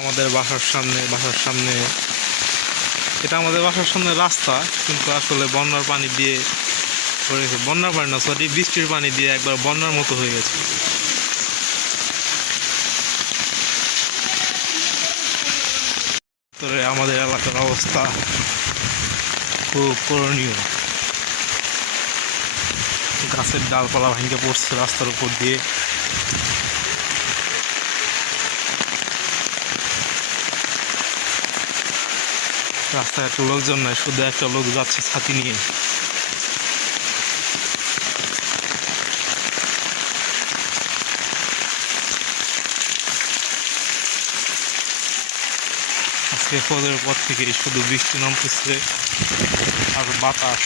আমাদের বাসার সামনে এটা আমাদের বাসার সামনে রাস্তা, কিন্তু আসলে বন্যার পানি দিয়ে ভরে গেছে। বন্যার পানি না, সরি, বৃষ্টির পানি দিয়ে একবার বন্যার মতো হয়ে গেছে। তো আমাদের এলাকার অবস্থা খুব করণীয়। গাছের ডালপালা ভেঙে পড়ছে রাস্তার উপর দিয়ে। রাস্তায় একটা লোকজন নাই, শুধু একটা লোক যাচ্ছে ছাতি নিয়ে। আজকে ফজরের পর থেকে শুধু বৃষ্টি নামতেছে আর বাতাস।